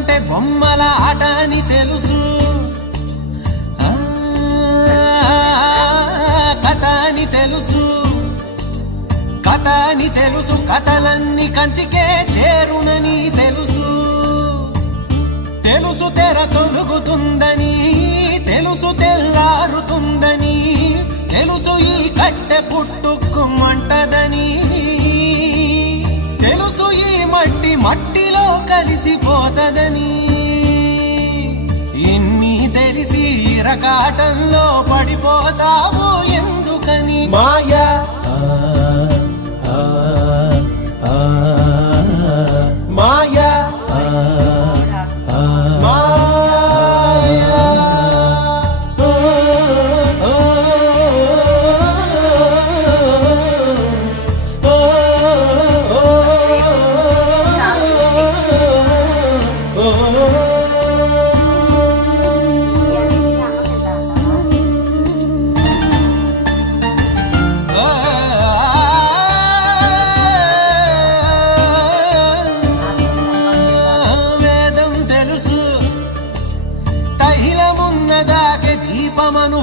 అంటే బొమ్మల ఆట అని తెలుసు, కథ అని తెలుసు, కథ అని తెలుసు, కథలన్నీ కంచికే చేరునని తెలుసు, తెలుసు తెర తొలుగుతుందని, తెలుసు తెల్లారుతుందని, తెలుసు ఈ కట్టె పుట్టుకుమంటదని, తెలుసు ఈ మట్టి మట్టిలో కలిసిపోతదని. ఇన్ని తెలిసి ఇరకాటంలో పడిపోతావు ఎందుకని? మాయా మాయా దీపమను